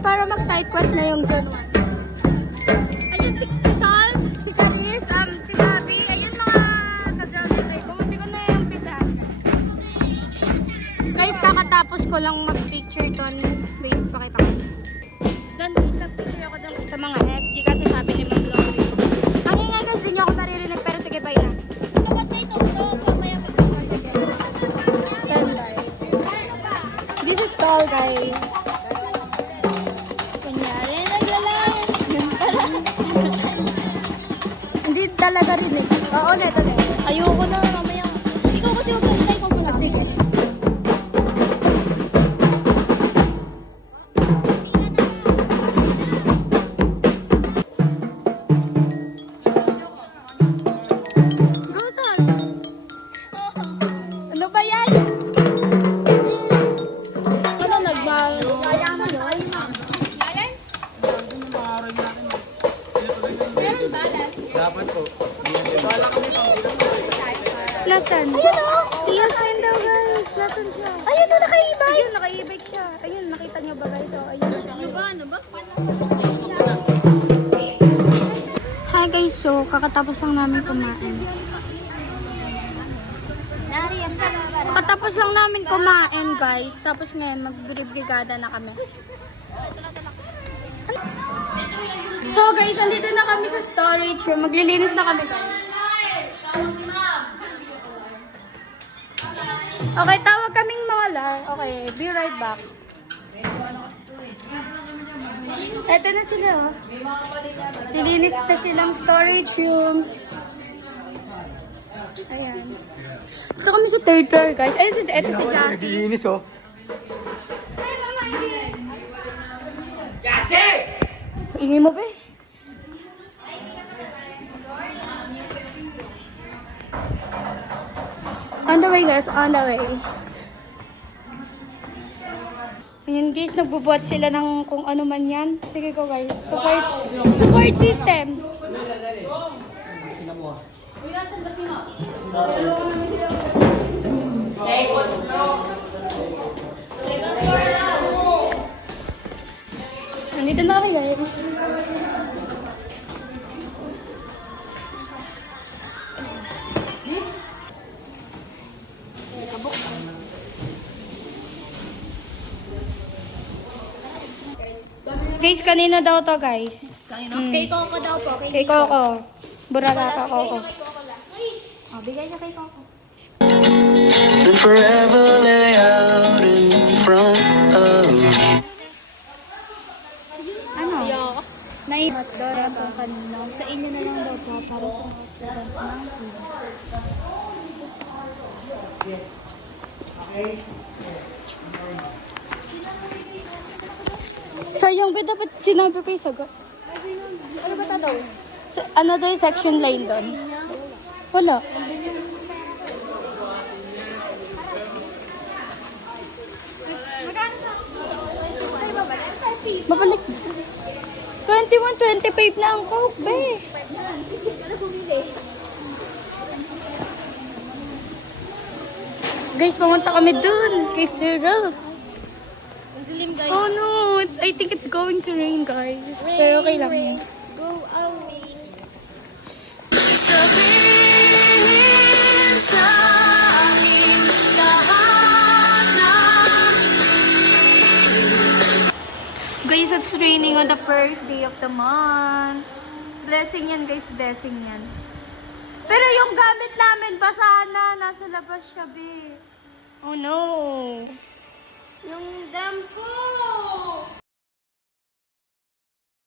para mag-side quest na yung John 1. Ayun si Sol, si Caris, si Gabi. Ayun mga ka-grounded tayo. Bumunti ko na yung pisa. Guys, kakatapos ko lang mag-picture doon. Wait, pakita ko. Doon, nag-picture ako doon sa mga FG kasi sabi ni Ma'am Lori. Ang ingay guys, din niyo ako naririnig pero sige, bye na. Dapat na ito, pamaya pa ito. Sige. Stand by. This is Sol, guys. Kunyari, naglalaan. Yan pala. Hindi talaga rin eh. Oo, neto na. Ayoko na, mamaya. Ikaw kasi huwag sa ikaw muna. Sige. Ano ba yan? Ano nagmahal? Kaya mo yun? Alin? Dapat po. Nasaan? Ayun o! Si Yasmin daw guys. Nasaan siya? Ayun o, naka-e-bike! Ayun, naka-e-bike siya. Ayun, nakita niyo ba guys? O, ayun siya. Ano ba? Hi guys, so kakatapos lang namin kumain. Katapos lang namin kumain guys. Tapos ngayon magbrigada na kami. So guys, andito na kami sa storage room. Maglilinis na kami guys. Okay, tawag kaming mga lar. Okay, be right back. Eto na sila oh. Nilinis na silang storage room. Ayan. Ito kami sa third floor, guys. Ayun, ito si Jassy. Naglilinis oh. Jassy! Ingay mo ba eh? On the way, guys. On the way. Ayan, guys. Nagbubuhat sila ng kung ano man yan. Sige ko, guys. Support system. Nandito na kami guys. Guys, kanina daw to guys. Kay Coco daw po. Kay Coco. Buralata Coco. Oh, bigay niya kay Coco. And forever lay out in front of me. Ano? Naibat daw po kanina. Sa inyo na lang daw po para sa mga student ng sayang ba dapat sinabi ko yung sagot? Ano ba daw? Ano daw yung section line doon? Wala. Mabalik. 21-25 na ang Coke, be. Guys, pumunta kami dun kay Sir Ralph. Ang dilim guys. Oh no, I think it's going to rain, guys. Pero okay lang yun. Go away. Guys, it's raining on the first day of the month. Blessing yan, guys. Blessing yan. Pero yung gamit namin, basa na. Nasa labas siya, be. Oh no.